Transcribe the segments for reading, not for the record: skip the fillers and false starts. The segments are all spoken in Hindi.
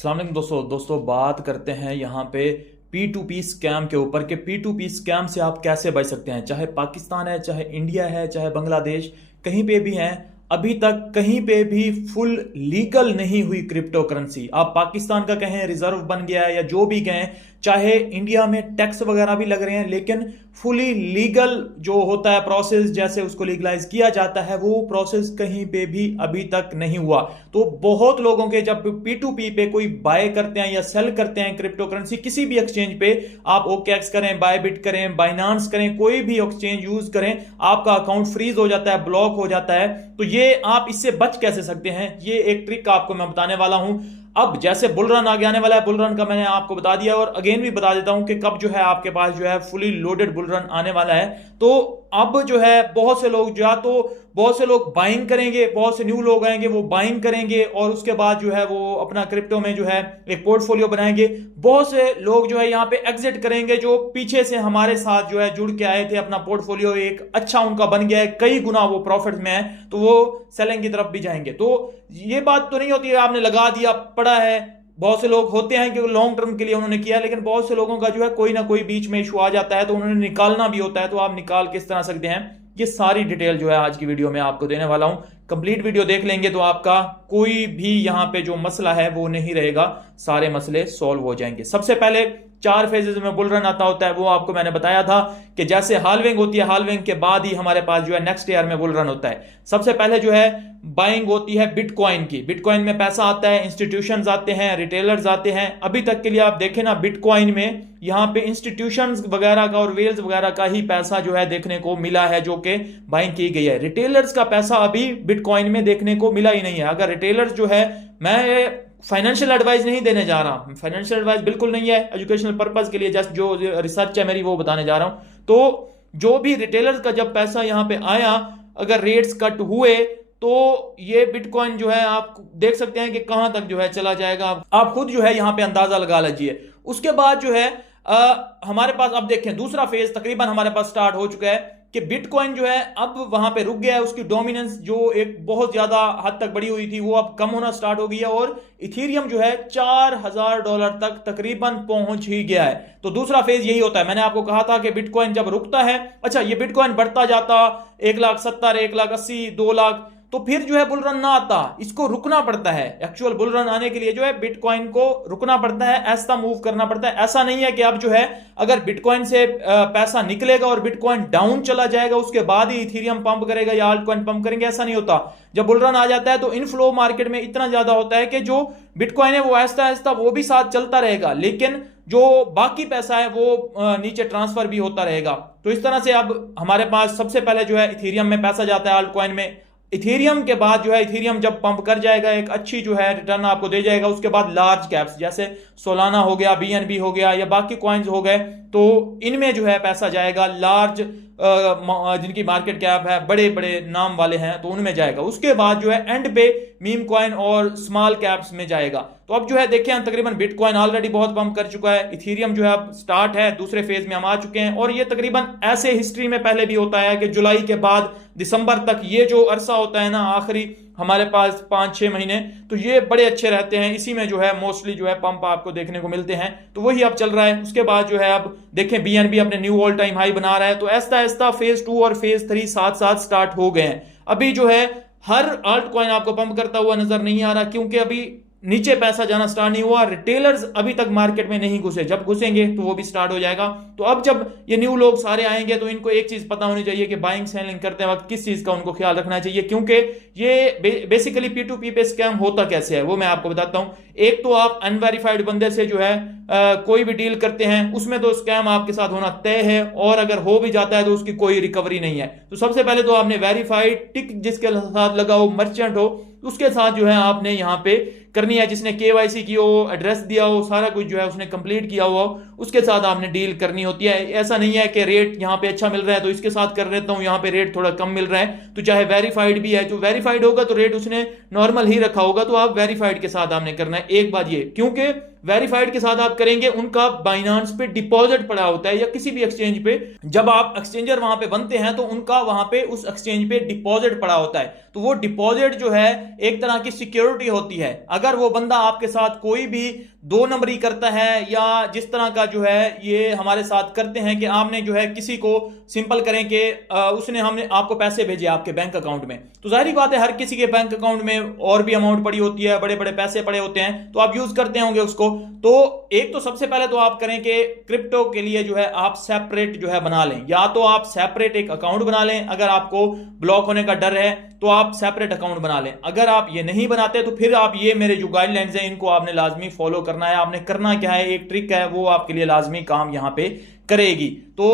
अस्सलाम वालेकुम दोस्तों बात करते हैं यहाँ पे P2P स्कैम के ऊपर कि P2P स्कैम से आप कैसे बच सकते हैं। चाहे पाकिस्तान है, चाहे इंडिया है, चाहे बांग्लादेश, कहीं पे भी हैं, अभी तक कहीं पे भी फुल लीगल नहीं हुई क्रिप्टो करेंसी। आप पाकिस्तान का कहें रिजर्व बन गया है या जो भी कहें, चाहे इंडिया में टैक्स वगैरह भी लग रहे हैं, लेकिन फुली लीगल जो होता है प्रोसेस, जैसे उसको लीगलाइज किया जाता है, वो प्रोसेस कहीं पे भी अभी तक नहीं हुआ। तो बहुत लोगों के जब P2P पे कोई बाय करते हैं या सेल करते हैं क्रिप्टो करेंसी किसी भी एक्सचेंज पे, आप OKX करें, बायबिट करें, बाइनांस करें, कोई भी एक्सचेंज यूज करें, आपका अकाउंट फ्रीज हो जाता है, ब्लॉक हो जाता है। तो ये आप इससे बच कैसे सकते हैं, ये एक ट्रिक आपको मैं बताने वाला हूं। अब जैसे बुल रन आगे आने वाला है, बुल रन का मैंने आपको बता दिया और अगेन भी बता देता हूं कि कब जो है आपके पास जो है फुली लोडेड बुल रन आने वाला है। तो अब जो है बहुत से लोग बहुत से लोग बाइंग करेंगे, बहुत से न्यू लोग आएंगे, वो बाइंग करेंगे और उसके बाद जो है वो अपना क्रिप्टो में जो है एक पोर्टफोलियो बनाएंगे। बहुत से लोग जो है यहाँ पे एग्जिट करेंगे, जो पीछे से हमारे साथ जो है जुड़ के आए थे, अपना पोर्टफोलियो एक अच्छा उनका बन गया है, कई गुना वो प्रॉफिट में है, तो वो सेलिंग की तरफ भी जाएंगे। तो ये बात तो नहीं होती है आपने लगा दिया पड़ा है। बहुत से लोग होते हैं कि लॉन्ग टर्म के लिए उन्होंने किया, लेकिन बहुत से लोगों का जो है कोई ना कोई बीच में इशू आ जाता है, तो उन्होंने निकालना भी होता है। तो आप निकाल किस तरह सकते हैं, ये सारी डिटेल जो है आज की वीडियो में आपको देने वाला हूं। कंप्लीट वीडियो देख लेंगे तो आपका कोई भी यहां पे जो मसला है वो नहीं रहेगा, सारे मसले सॉल्व हो जाएंगे। सबसे पहले 4 फेजेस में बुल रन आता होता है, वो आपको मैंने बताया था कि जैसे हाल्विंग होती है, हाल्विंग के बाद ही हमारे पास जो है नेक्स्ट ईयर में बुल रन होता है। सबसे पहले जो है बाइंग होती है बिटकॉइन की, बिटकॉइन में पैसा आता है, इंस्टीट्यूशंस आते हैं, रिटेलर्स आते हैं। अभी तक के लिए आप देखें ना, बिटकॉइन में यहाँ पे इंस्टीट्यूशंस वगैरह का और वेल्स वगैरह का ही पैसा जो है देखने को मिला है, जो कि बाइंग की गई है। रिटेलर्स का पैसा अभी बिटकॉइन में देखने को मिला ही नहीं है। अगर रिटेलर्स जो है, मैं फाइनेंशियल एडवाइस नहीं देने जा रहा हूं, फाइनेंशियल एडवाइस बिल्कुल नहीं है, एजुकेशनल पर्पस के लिए जस्ट जो रिसर्च है मेरी वो बताने जा रहा हूं। तो जो भी रिटेलर्स का जब पैसा यहां पे आया, अगर रेट्स कट हुए तो ये बिटकॉइन जो है आप देख सकते हैं कि कहां तक जो है चला जाएगा। आप खुद जो है यहां पे अंदाजा लगा लीजिए। उसके बाद जो है हमारे पास अब देखें दूसरा फेज तकरीबन हमारे पास स्टार्ट हो चुका है कि बिटकॉइन जो है अब वहां पे रुक गया है। उसकी डोमिनेंस जो एक बहुत ज्यादा हद तक बढ़ी हुई थी वो अब कम होना स्टार्ट हो गई है और इथेरियम जो है $4000 तक तकरीबन पहुंच ही गया है। तो दूसरा फेज यही होता है। मैंने आपको कहा था कि बिटकॉइन जब रुकता है, अच्छा ये बिटकॉइन बढ़ता जाता 1,70,000, 1,80,000, 2,00,000, तो फिर जो है बुल रन ना आता, इसको रुकना पड़ता है। एक्चुअल बुल रन आने के लिए जो है बिटकॉइन को रुकना पड़ता है, ऐसा मूव करना पड़ता है। ऐसा नहीं है कि अब जो है अगर बिटकॉइन से पैसा निकलेगा और बिटकॉइन डाउन चला जाएगा उसके बाद ही इथेरियम पंप करेगा या आल्ट कॉइन पंप करेंगे, ऐसा नहीं होता। जब बुल रन आ जाता है तो इनफ्लो मार्केट में इतना ज्यादा होता है कि जो बिटकॉइन है वो आहिस्ता आहिस्ता वो भी साथ चलता रहेगा, लेकिन जो बाकी पैसा है वो नीचे ट्रांसफर भी होता रहेगा। तो इस तरह से अब हमारे पास सबसे पहले जो है इथेरियम में पैसा जाता है, आल्ट कॉइन में। इथेरियम के बाद जो है इथेरियम जब पंप कर जाएगा, एक अच्छी जो है रिटर्न आपको दे जाएगा, उसके बाद लार्ज कैप्स जैसे सोलाना हो गया, BNB हो गया या बाकी कॉइन्स हो गए, तो इनमें जो है पैसा जाएगा। लार्ज जिनकी मार्केट कैप है, बड़े बड़े नाम वाले हैं, तो उनमें जाएगा। उसके बाद जो है एंड पे मीम कॉइन और स्मॉल कैप्स में जाएगा। तो अब जो है देखें तकरीबन बिटकॉइन ऑलरेडी बहुत पंप कर चुका है, इथेरियम जो है अब स्टार्ट है, दूसरे फेज में हम आ चुके हैं। और ये तकरीबन ऐसे हिस्ट्री में पहले भी होता है कि जुलाई के बाद दिसंबर तक ये जो अरसा होता है ना, आखिरी हमारे पास 5-6 महीने, तो ये बड़े अच्छे रहते हैं। इसी में जो है मोस्टली जो है पंप आपको देखने को मिलते हैं, तो वही अब चल रहा है। उसके बाद जो है अब देखें BNB अपने न्यू ऑल टाइम हाई बना रहा है। तो ऐसा ऐसा फेज 2 और फेज 3 साथ साथ स्टार्ट हो गए हैं। अभी जो है हर आल्ट कॉइन आपको पंप करता हुआ नजर नहीं आ रहा, क्योंकि अभी नीचे पैसा जाना स्टार्ट नहीं हुआ। रिटेलर्स अभी तक मार्केट में नहीं घुसे, जब घुसेंगे तो वो भी स्टार्ट हो जाएगा। तो अब जब ये न्यू लोग सारे आएंगे तो इनको एक चीज पता होनी चाहिए कि बाइंग सेलिंग करते वक्त किस चीज का उनको ख्याल रखना चाहिए, क्योंकि ये बेसिकली P2P पे स्कैम होता कैसे है वो मैं आपको बताता हूं। एक तो आप अनवेरिफाइड बंदे से जो है कोई भी डील करते हैं, उसमें तो स्कैम आपके साथ होना तय है, और अगर हो भी जाता है तो उसकी कोई रिकवरी नहीं है। तो सबसे पहले तो आपने वेरीफाइड टिक जिसके साथ लगा हो, मर्चेंट हो, उसके साथ जो है आपने यहां पे करनी है। जिसने KYC की हो, एड्रेस दिया हो, सारा कुछ जो है उसने कंप्लीट किया हुआ हो, उसके साथ आपने डील करनी होती है। ऐसा नहीं है कि रेट यहां पे अच्छा मिल रहा है तो इसके साथ कर लेता हूं, यहां पे रेट थोड़ा कम मिल रहा है, तो चाहे वेरीफाइड भी है, जो वेरीफाइड होगा तो रेट उसने नॉर्मल ही रखा होगा, तो आप वेरीफाइड के साथ आपने करना है। एक बात ये, क्योंकि वेरीफाइड के साथ आप करेंगे, उनका बाइनांस पे डिपॉजिट पड़ा होता है या किसी भी एक्सचेंज पे, जब आप एक्सचेंजर वहां पे बनते हैं तो उनका वहां पे उस एक्सचेंज पे डिपॉजिट पड़ा होता है। तो वो डिपॉजिट जो है एक तरह की सिक्योरिटी होती है। अगर वो बंदा आपके साथ कोई भी दो नंबरी करता है या जिस तरह का जो है ये हमारे साथ करते हैं कि आपने जो है किसी को सिंपल करें कि उसने हमने आपको पैसे भेजे आपके बैंक अकाउंट में, तो जाहिर बात है हर किसी के बैंक अकाउंट में और भी अमाउंट पड़ी होती है, बड़े बड़े पैसे पड़े होते हैं, तो आप यूज करते होंगे उसको। तो एक तो सबसे पहले तो आप करें कि क्रिप्टो के लिए जो है आप सेपरेट जो है बना लें, या तो आप सेपरेट एक अकाउंट बना लें, अगर आपको ब्लॉक होने का डर है तो आप सेपरेट अकाउंट बना लें। अगर आप ये नहीं बनाते तो फिर आप ये मेरे जो गाइडलाइंस हैं इनको आपने लाजमी फॉलो करना है। आपने करना क्या है, एक ट्रिक है वो आपके लिए लाजमी काम यहां पे करेगी। तो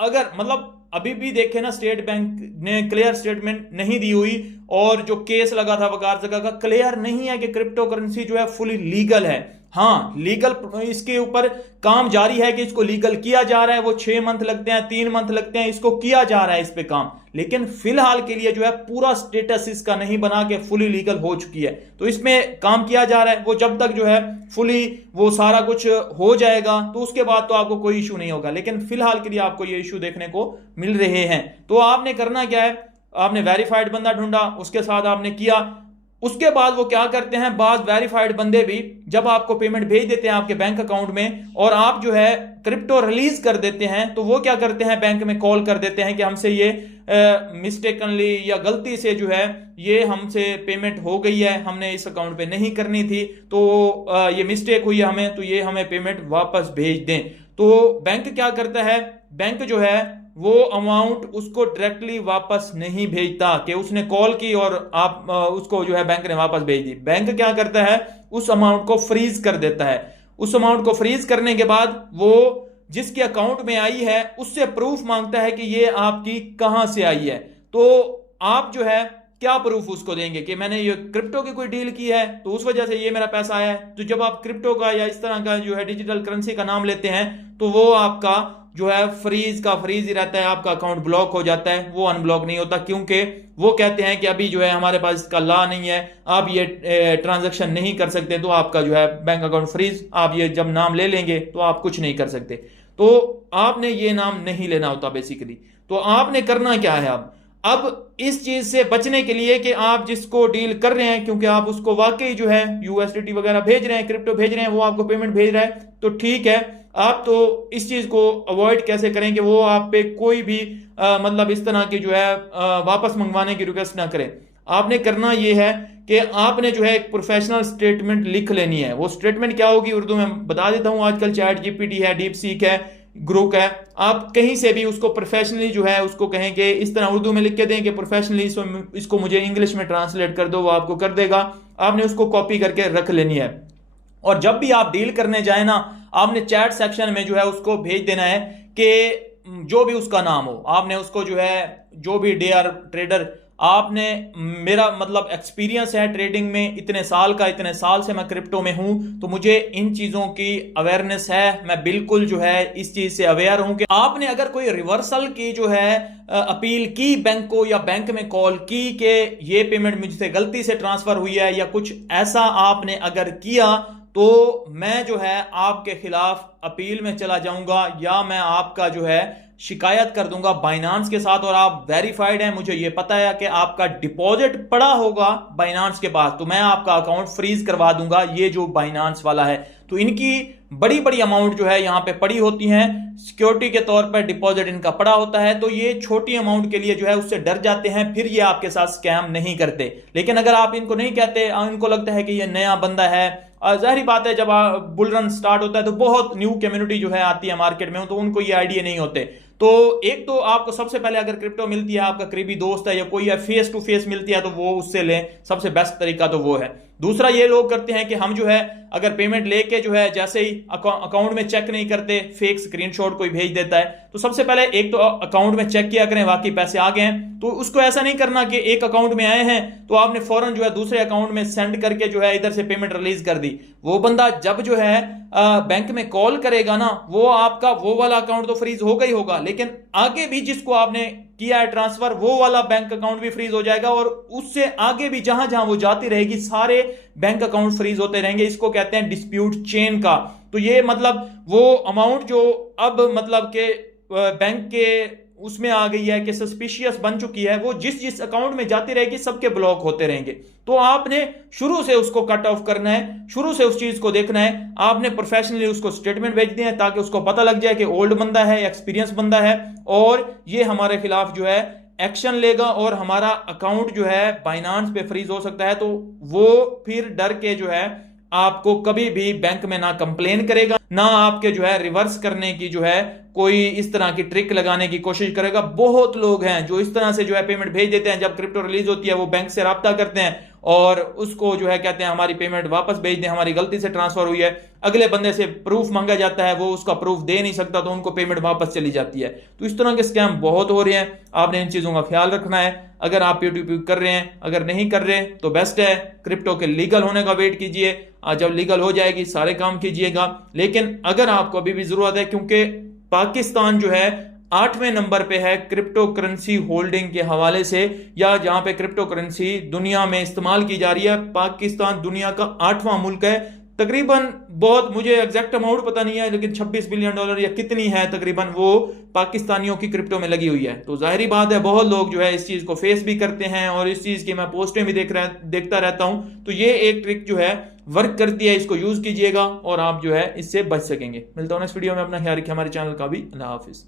अगर मतलब अभी भी देखे ना, स्टेट बैंक ने क्लियर स्टेटमेंट नहीं दी हुई और जो केस लगा था वकार जगह का, क्लियर नहीं है कि क्रिप्टो करेंसी जो है फुली लीगल है। हाँ, लीगल इसके ऊपर काम जारी है कि इसको लीगल किया जा रहा है। वो 6 मंथ लगते हैं, 3 मंथ लगते हैं, इसको किया जा रहा है इस पे काम, लेकिन फिलहाल के लिए जो है पूरा स्टेटस इसका नहीं बना के फुली लीगल हो चुकी है। तो इसमें काम किया जा रहा है, वो जब तक जो है फुली वो सारा कुछ हो जाएगा तो उसके बाद तो आपको कोई इशू नहीं होगा, लेकिन फिलहाल के लिए आपको ये इशू देखने को मिल रहे हैं। तो आपने करना क्या है, आपने वेरीफाइड बंदा ढूंढा, उसके साथ आपने किया। उसके बाद वो क्या करते हैं, बाद वेरीफाइड बंदे भी जब आपको पेमेंट भेज देते हैं आपके बैंक अकाउंट में और आप जो है क्रिप्टो रिलीज कर देते हैं, तो वो क्या करते हैं, बैंक में कॉल कर देते हैं कि हमसे ये मिस्टेकनली या गलती से जो है ये हमसे पेमेंट हो गई है, हमने इस अकाउंट पे नहीं करनी थी, तो ये मिस्टेक हुई है हमें, तो ये हमें पेमेंट वापस भेज दें। तो बैंक क्या करता है, बैंक जो है वो अमाउंट उसको डायरेक्टली वापस नहीं भेजता कि उसने कॉल की और आप उसको जो है बैंक ने वापस भेज दी। बैंक क्या करता है, उस अमाउंट को फ्रीज कर देता है। उस अमाउंट को फ्रीज करने के बाद वो जिसके अकाउंट में आई है उससे प्रूफ मांगता है कि ये आपकी कहां से आई है। तो आप जो है क्या प्रूफ उसको देंगे कि मैंने ये क्रिप्टो की कोई डील की है तो उस वजह से ये मेरा पैसा आया है। तो जब आप क्रिप्टो का या इस तरह का जो है डिजिटल करेंसी का नाम लेते हैं तो वो आपका जो है फ्रीज का फ्रीज ही रहता है, आपका अकाउंट ब्लॉक हो जाता है, वो अनब्लॉक नहीं होता, क्योंकि वो कहते हैं कि अभी जो है हमारे पास इसका लॉ नहीं है, आप ये ट्रांजैक्शन नहीं कर सकते, तो आपका जो है बैंक अकाउंट फ्रीज, आप ये जब नाम ले लेंगे तो आप कुछ नहीं कर सकते। तो आपने ये नाम नहीं लेना होता बेसिकली। तो आपने करना क्या है, अब इस चीज से बचने के लिए कि आप जिसको डील कर रहे हैं, क्योंकि आप उसको वाकई जो है यूएसडीटी वगैरह भेज रहे हैं, क्रिप्टो भेज रहे हैं, वो आपको पेमेंट भेज रहा है, तो ठीक है, आप तो इस चीज को अवॉइड कैसे करें कि वो आप पे कोई भी मतलब इस तरह की जो है वापस मंगवाने की रिक्वेस्ट ना करें। आपने करना ये है कि आपने जो है एक प्रोफेशनल स्टेटमेंट लिख लेनी है। वो स्टेटमेंट क्या होगी, उर्दू में बता देता हूं, आजकल चैट जीपीटी है, डीप सीक है, ग्रुप है, आप कहीं से भी उसको प्रोफेशनली जो है उसको कहें कि इस तरह उर्दू में लिख के दें कि प्रोफेशनली इसको मुझे इंग्लिश में ट्रांसलेट कर दो, वो आपको कर देगा। आपने उसको कॉपी करके रख लेनी है और जब भी आप डील करने जाए ना, आपने चैट सेक्शन में जो है उसको भेज देना है कि जो भी उसका नाम हो, आपने उसको जो है जो भी डेयर ट्रेडर, आपने मेरा मतलब एक्सपीरियंस है ट्रेडिंग में इतने साल का, इतने साल से मैं क्रिप्टो में हूं, तो मुझे इन चीजों की अवेयरनेस है, मैं बिल्कुल जो है इस चीज से अवेयर हूं कि आपने अगर कोई रिवर्सल की जो है अपील की बैंक को या बैंक में कॉल की कि ये पेमेंट मुझसे गलती से ट्रांसफर हुई है या कुछ ऐसा आपने अगर किया, तो मैं जो है आपके खिलाफ अपील में चला जाऊंगा या मैं आपका जो है शिकायत कर दूंगा बाइनांस के साथ। और आप वेरीफाइड हैं, मुझे ये पता है कि आपका डिपॉजिट पड़ा होगा बाइनांस के पास, तो मैं आपका अकाउंट फ्रीज करवा दूंगा, ये जो बाइनांस वाला है। तो इनकी बड़ी बड़ी अमाउंट जो है यहां पे पड़ी होती हैं, सिक्योरिटी के तौर पर डिपॉजिट इनका पड़ा होता है, तो ये छोटी अमाउंट के लिए जो है उससे डर जाते हैं, फिर ये आपके साथ स्कैम नहीं करते। लेकिन अगर आप इनको नहीं कहते, इनको लगता है कि ये नया बंदा है, जाहिर बात है जब बुल रन स्टार्ट होता है तो बहुत न्यू कम्युनिटी जो है आती है मार्केट में, तो उनको ये आइडिया नहीं होते। तो एक तो आपको सबसे पहले अगर क्रिप्टो मिलती है, आपका करीबी दोस्त है या कोई है, फेस टू फेस मिलती है, तो वो उससे लें, सबसे बेस्ट तरीका तो वो है। दूसरा ये लोग करते हैं कि हम जो है अगर पेमेंट लेके जो है जैसे ही अकाउंट में चेक नहीं करते, फेक स्क्रीनशॉट कोई भेज देता है, तो सबसे पहले एक तो अकाउंट में चेक किया करें वाकई पैसे आ गए हैं। तो उसको ऐसा नहीं करना कि एक अकाउंट में आए हैं तो आपने फौरन जो है दूसरे अकाउंट में सेंड करके जो है इधर से पेमेंट रिलीज कर दी। वो बंदा जब जो है बैंक में कॉल करेगा ना, वो आपका वो वाला अकाउंट तो फ्रीज होगा ही होगा, लेकिन आगे भी जिसको आपने किया है ट्रांसफर, वो वाला बैंक अकाउंट भी फ्रीज हो जाएगा और उससे आगे भी जहां जहां वो जाती रहेगी सारे बैंक अकाउंट फ्रीज होते रहेंगे। इसको कहते हैं डिस्प्यूट चेन का। तो ये मतलब वो अमाउंट जो अब मतलब के बैंक के उसमें आ गई है कि सस्पिशियस बन चुकी है, वो जिस जिस अकाउंट में जाती रहेगी सबके ब्लॉक होते रहेंगे। तो आपने शुरू से उसको कट ऑफ करना है, शुरू से उस चीज को देखना है। आपने प्रोफेशनली उसको स्टेटमेंट भेज दिया है ताकि उसको पता लग जाए कि ओल्ड बंदा है, एक्सपीरियंस बंदा है और ये हमारे खिलाफ जो है एक्शन लेगा और हमारा अकाउंट जो है बाइनांस पे फ्रीज हो सकता है। तो वो फिर डर के जो है आपको कभी भी बैंक में ना कंप्लेन करेगा, ना आपके जो है रिवर्स करने की जो है कोई इस तरह की ट्रिक लगाने की कोशिश करेगा। बहुत लोग हैं जो इस तरह से जो है पेमेंट भेज देते हैं, जब क्रिप्टो रिलीज होती है वो बैंक से राब्ता करते हैं और उसको जो है कहते हैं हमारी पेमेंट वापस भेज दें, हमारी गलती से ट्रांसफर हुई है। अगले बंदे से प्रूफ मांगा जाता है, वो उसका प्रूफ दे नहीं सकता तो उनको पेमेंट वापस चली जाती है। तो इस तरह के स्कैम बहुत हो रहे हैं, आपने इन चीजों का ख्याल रखना है। अगर आप P2P कर रहे हैं, अगर नहीं कर रहे तो बेस्ट है, क्रिप्टो के लीगल होने का वेट कीजिए। जब लीगल हो जाएगी सारे काम कीजिएगा। लेकिन अगर आपको अभी भी जरूरत है, क्योंकि पाकिस्तान जो है 8वें नंबर पे है क्रिप्टो करेंसी होल्डिंग के हवाले से, या जहां पे क्रिप्टो करेंसी दुनिया में इस्तेमाल की जा रही है, पाकिस्तान दुनिया का 8वां मुल्क है तकरीबन। बहुत मुझे एग्जैक्ट अमाउंट पता नहीं है, लेकिन $26 बिलियन या कितनी है तकरीबन वो पाकिस्तानियों की क्रिप्टो में लगी हुई है। तो जाहिर बात है बहुत लोग जो है इस चीज को फेस भी करते हैं और इस चीज की मैं पोस्टें भी देखता रहता हूं। तो ये एक ट्रिक जो है वर्क करती है, इसको यूज कीजिएगा और आप जो है इससे बच सकेंगे। मिलता हूं नेक्स्ट वीडियो में, अपना ख्याल रखिए, हमारे चैनल का भी। अल्लाह हाफिज।